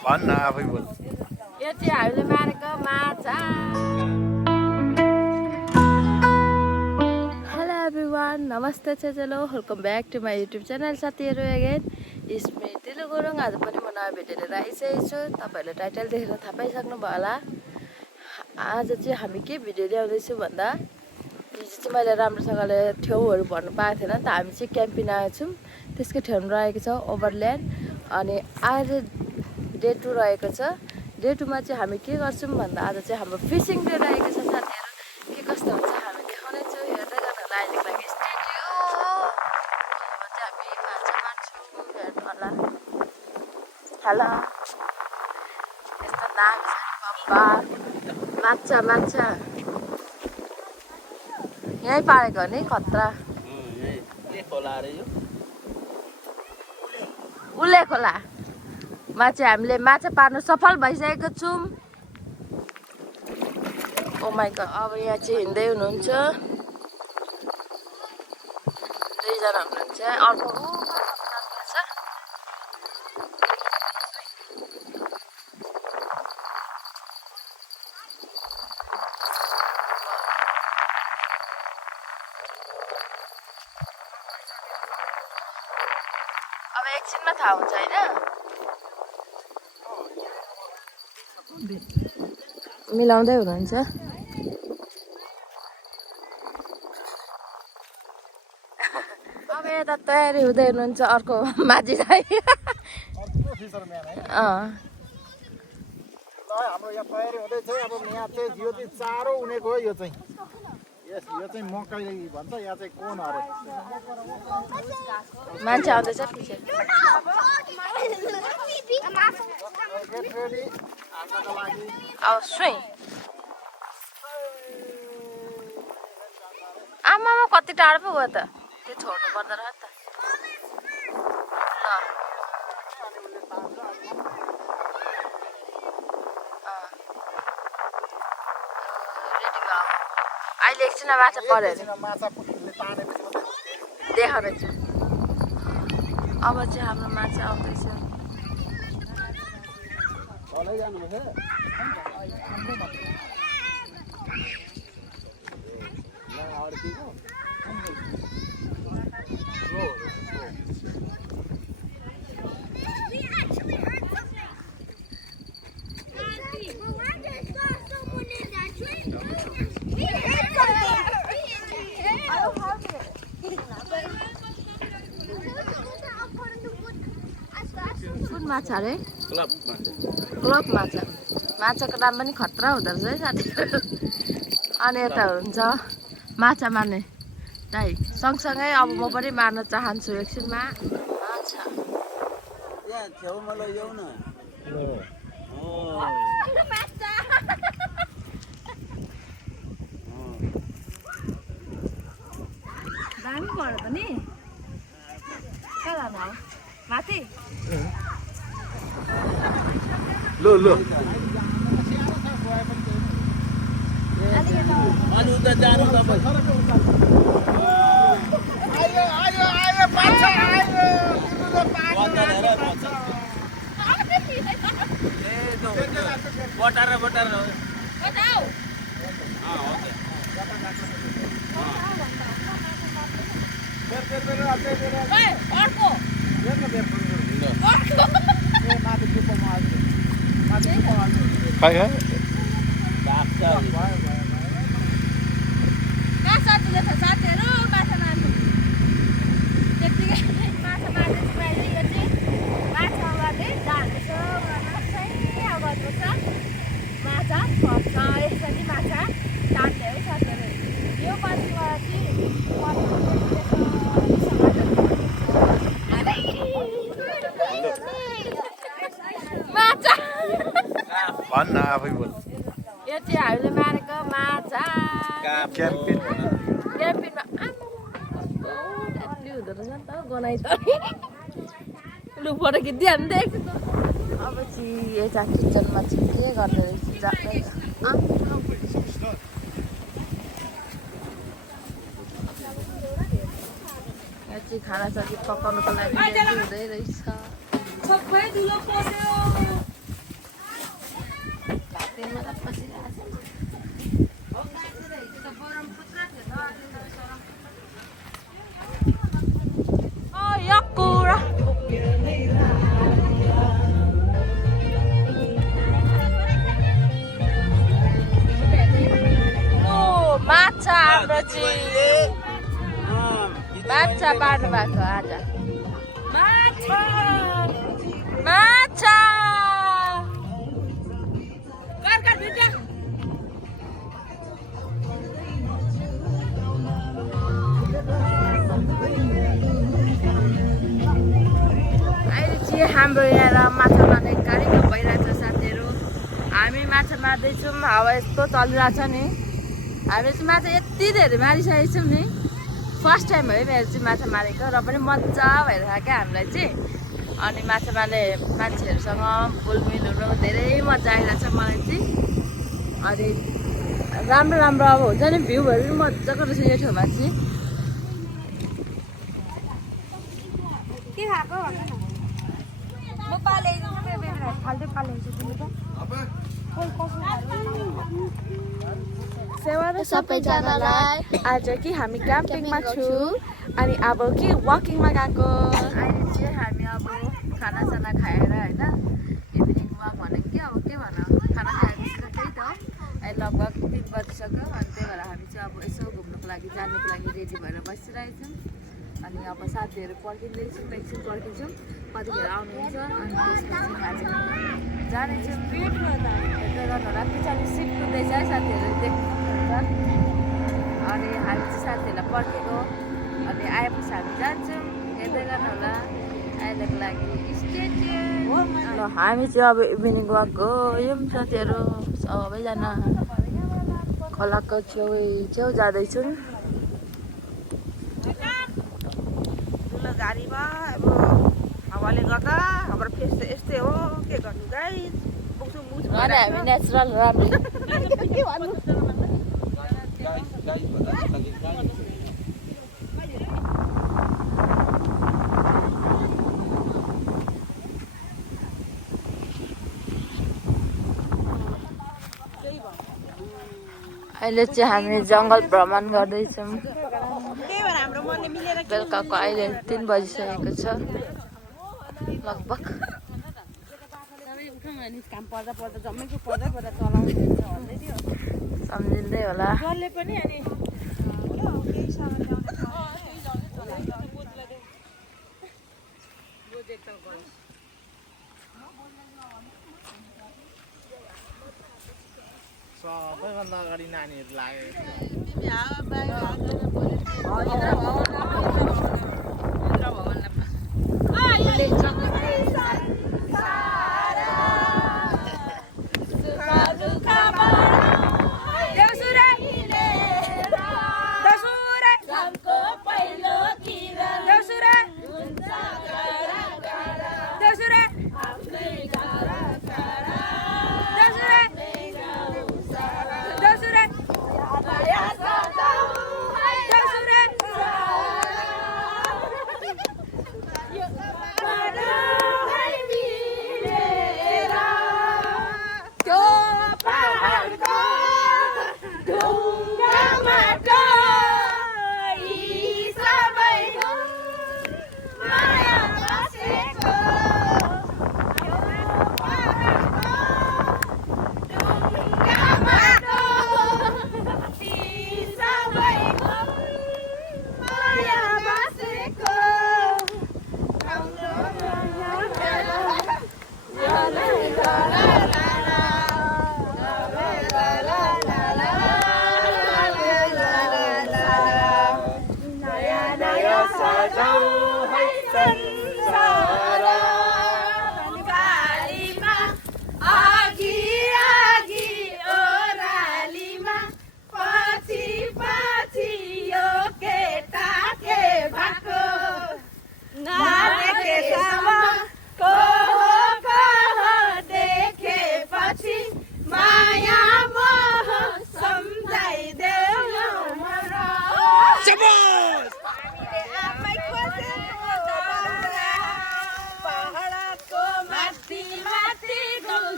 भन्न आफै बोल। यो चाहिँ हामीले मारेको माछा। हेलो एभ्रिवान, नमस्ते चेलो, welcome back to my YouTube channel साथीहरू। अगेन स्मृति गुरुङ। आज पनि म नयाँ भिडियो लिएर आइसकेको छु। तपाईँहरूले टाइटल देखेर थाहा पाइसक्नुभयो होला। आज चाहिँ हामी के भिडियो ल्याउँदैछु भन्दा, हिजो चाहिँ मैले राम्रोसँगले ठाउँहरू भन्नु पाएको थिएन नि त। हामी चाहिँ क्याम्पिङ आएको छौँ, त्यसकै ठाउँमा रहेको छ ओभरल्यान्ड। अनि आज डे 2 रहेको छ। डे 2 मा चाहिँ हामी के गर्छौँ भन्दा, आज चाहिँ हाम्रो फिसिङ डे रहेको छ साथीहरू। के कस्तो हुन्छ हामी देखाउने छु, हेर्दै गर्नु होला। अहिलेको लागि स्टेडियो चाहिँ हामी माछा मार्छौँ, हेर्नु होला। हेलो, यस्तो दामी छ पप्पा माछा माछा यहीँ पारेको हो नि खतरा। उले खोला मा चाहिँ हामीले माछा पार्नु सफल भइसकेको छौँ। ओ माइ गॉड, अब यहाँ चाहिँ हिँड्दै हुनुहुन्छ दुईजना हुनुहुन्छ। अर्को छ अब एकछिनमा थाहा हुन्छ होइन। मिलाउँदै हुनुहुन्छ। अब यता तयारी हुँदै हुनुहुन्छ अर्को माझी दाइ। हाम्रो यहाँ तयारी हुँदैछ। अब यहाँ चाहिँ यो चाहिँ चारो उनेको हो। यो चाहिँ यो चाहिँ मकै भन्छ, यहाँ चाहिँ कोन अरे। मान्छे आउँदैछ पछि। अब सुई आमामा कति टाढो पो गयो त। त्यो छोड्नु पर्दो रहेछ त। रेडी भयो। अहिले एकछिन माछा पऱ्यो अरे देखाउने छु। अब चाहिँ हाम्रो माछा आउँदैछ। कुन माछा अरे? क्लब माछा। माछाको नाम पनि खतरा हुँदो रहेछ है साथीहरू। अनि यता हुन्छ माछा मार्ने दाइ सँगसँगै। अब म पनि मार्न चाहन्छु एकछिनमा माछा। दामी पऱ्यो त नि। कहाँ जानु हो माथि? लो लो खाइ कहाँ साथीले छ साथीहरू माछा मार्नु। त्यतिकै माछा मार्दैछु मैले। यो चाहिँ माछा अगाडि जाँदैछ। माछै अगाडि छ माछा फर्छ। यसरी माछा तान्ने है साथीहरू। यो पालिबाट माछा भन्न आफै बोल। यो चाहिँ हामीले मारेको माछा। क्याम्पिङमा हुँदो रहेछ नि त गनाइ त। लु फोटो खिचिहाल्नु देख। अब चाहिँ यता किचनमा चाहिँ के गर्दो रहेछ जाँदै। यहाँ चाहिँ खानासाजी पकाउनुको लागि हुँदै रहेछ। माछा पार्नु भएको आज माछा माछा कर्कर भित्र अहिले चाहिँ हाम्रो यहाँ माछा मार्ने कार्यक्रम भइरहेछ साथीहरू हामी माछा मार्दैछौँ हावा यस्तो चलिरहेछ नि हामी चाहिँ माछा यति धेरै मारिसकेको छौँ नि फर्स्ट टाइम हो मेरो चाहिँ माछा मारेको र पनि मजा भइरहेको क्या हामीलाई चाहिँ अनि माछा मार्ने मान्छेहरूसँग बोलमेल हुनु धेरै मजा आइरहेछ मलाई चाहिँ अनि राम्रो राम्रो अब हुन्छ नि भ्यूहरू पनि मजाको रहेछ यो ठाउँमा चाहिँ के खाएको म पालेको फाल्टै पालेको छु सबैजनालाई आज कि हामी क्याम्पिङमा छु अनि अब कि वकिङमा गएको अहिले चाहिँ हामी अब खानासाना खाएर होइन इभिनिङ वाक भनेको कि अब के भनौँ खाना खाएर त्यही त अहिले लगभग 3 बजिसक्यो अनि त्यही भएर हामी चाहिँ अब यसो घुम्नुको लागि जानुको लागि रेडी भएर बसिरहेको छौँ अनि अब साथीहरू पर्खिँदैछौँ एकछिन पर्खिन्छौँ कतिखेर आउनुहुन्छ अनि त्यसपछि हामी जानेछौँ हेर्दै गर्नुहोला पछाडि सिट कुद्दैछ है साथीहरू देख्नुहुन्छ अनि हामी चाहिँ साथीहरूलाई पर्खेको अनि आएपछि हामी जान्छौँ हेर्दै गर्नुहोला अहिलेको लागि ल हामी चाहिँ अब इभिनिङ वाक गयौँ साथीहरू सबैजना खोलाको छेउ जाँदैछौँ ठुलो गाडीमा अब हावाले गर्दा हाम्रो फेस त यस्तै हो के गर्नु गाइस अनि हामी नेचुरल राम्रो अहिले चाहिँ हामी जङ्गल भ्रमण गर्दैछौँ बेलुकाको अहिले 3 बजिसकेको छ लगभग काम पर्दा पर्दा जम्मैको पर्दा चलाउने भन्दै थियो सम्झिँदै होला जसले पनि अनि सबैभन्दा अगाडि नानीहरू लागेको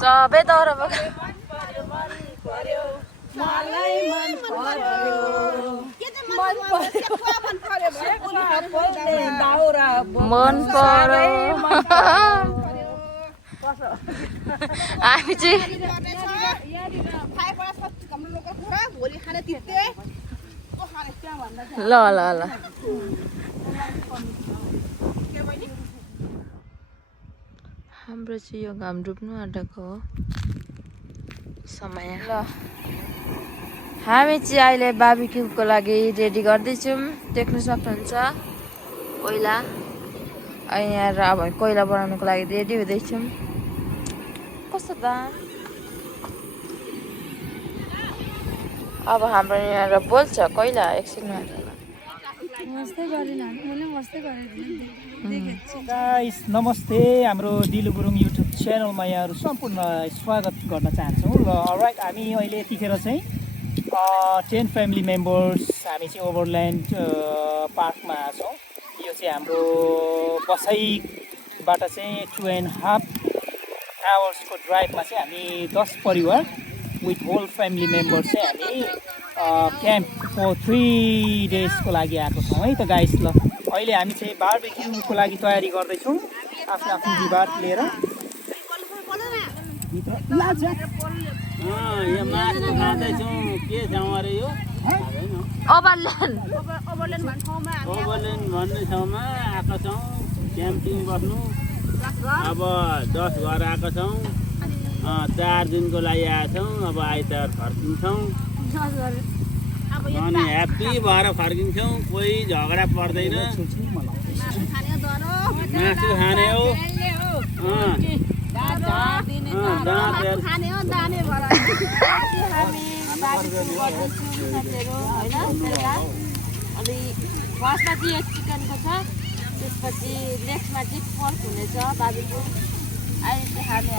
सबै दाउरा बोका मन पर्यो हामी चाहिँ ल ल ल हाम्रो चाहिँ यो घाम डुब्नु आँटेको हो समय ल हामी चाहिँ अहिले बार्बिक्यूको लागि रेडी गर्दैछौँ देख्न सक्नुहुन्छ कोइला अनि यहाँ अब कोइला बनाउनुको लागि रेडी हुँदैछौँ कस्तो दाम अब हाम्रो यहाँ बोल्छ कोइला एकछिनमा गाइस नमस्ते हाम्रो दिलु गुरुङ युट्युब च्यानलमा यहाँहरू सम्पूर्ण स्वागत गर्न चाहन्छौँ र अलराइट हामी अहिले यतिखेर चाहिँ 10 फ्यामिली मेम्बर्स हामी चाहिँ ओभरल्यान्ड पार्कमा छौँ यो चाहिँ हाम्रो बसाइबाट चाहिँ 2.5 आवर्सको ड्राइभमा चाहिँ हामी 10 परिवार विथ होल फ्यामिली मेम्बर्स चाहिँ हामी क्याम्प फर 3 डेजको लागि आएको छौँ है त गाइस ल अहिले हामी चाहिँ बार्बिक्यूको लागि तयारी गर्दैछौँ आफ्नो आफ्नो विभाग लिएर यो मासु खाँदैछौँ के छ अरे यो ओभरल्यान्ड ओभरल्यान्ड भन्ने ठाउँमा आएका छौँ क्याम्पिङ बस्नु अब 10 घर आएका छौँ 4 दिनको लागि आएका छौँ अब आइतबार फर्किन्छौँ अनि ह्याप्पी भएर फर्किन्छौँ कोही झगडा पर्दैन मासु खाने हो अनि फर्स्टमा चाहिँ चिकनको छ त्यसपछि नेक्स्टमा चाहिँ पर्क हुनेछ बाबीको अहिले चाहिँ हामी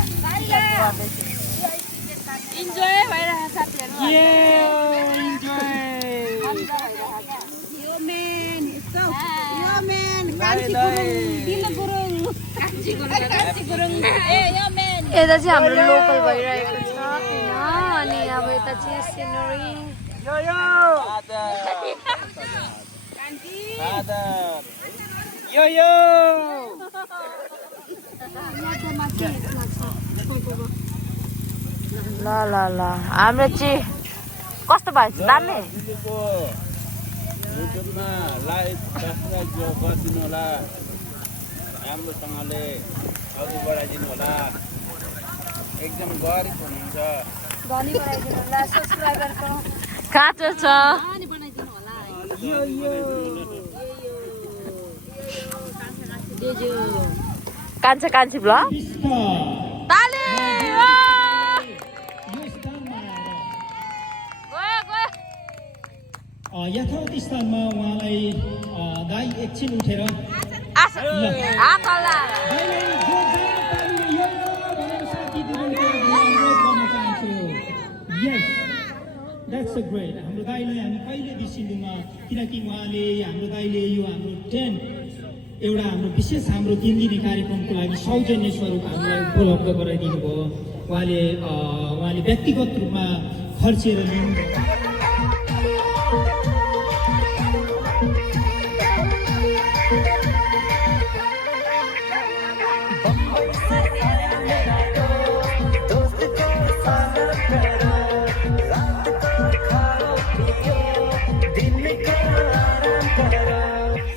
इन्जोय भइरहेको साथीहरू यता चाहिँ हाम्रो लोकल भइरहेको छ होइन अनि अब यता चाहिँ सिनरी ल ल ल हाम्रो चाहिँ कस्तो भएछ दामी युट्युबमा लाइक सब्सक्राइब गरिदिनु होला राम्रोसँगले अघि बढाइदिनु होला एकदम गरिब हुनुहुन्छ काँचो छ कान्छा कान्छी ब्लग ताली यथावत स्थानमा उहाँलाई दाइ एकछिन उठेर द्याट्स अ ग्रेट हाम्रो दाइलाई हामी कहिले बिर्सिँदैनौँ किनकि उहाँले हाम्रो दाइले यो हाम्रो टेन्ट एउटा हाम्रो विशेष हाम्रो 3 दिने कार्यक्रमको लागि सौजन्य स्वरूप हामीलाई उपलब्ध गराइदिनु भयो उहाँले व्यक्तिगत रूपमा खर्चेर लिनु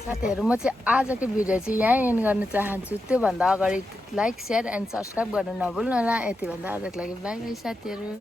साथीहरू म चाहिँ आजको भिडियो चाहिँ यहीँ एन्ड गर्न चाहन्छु त्योभन्दा अगाडि लाइक सेयर एन्ड सब्सक्राइब गर्न नभुल्नु होला यति भन्दा आजको लागि बाई बाई साथीहरू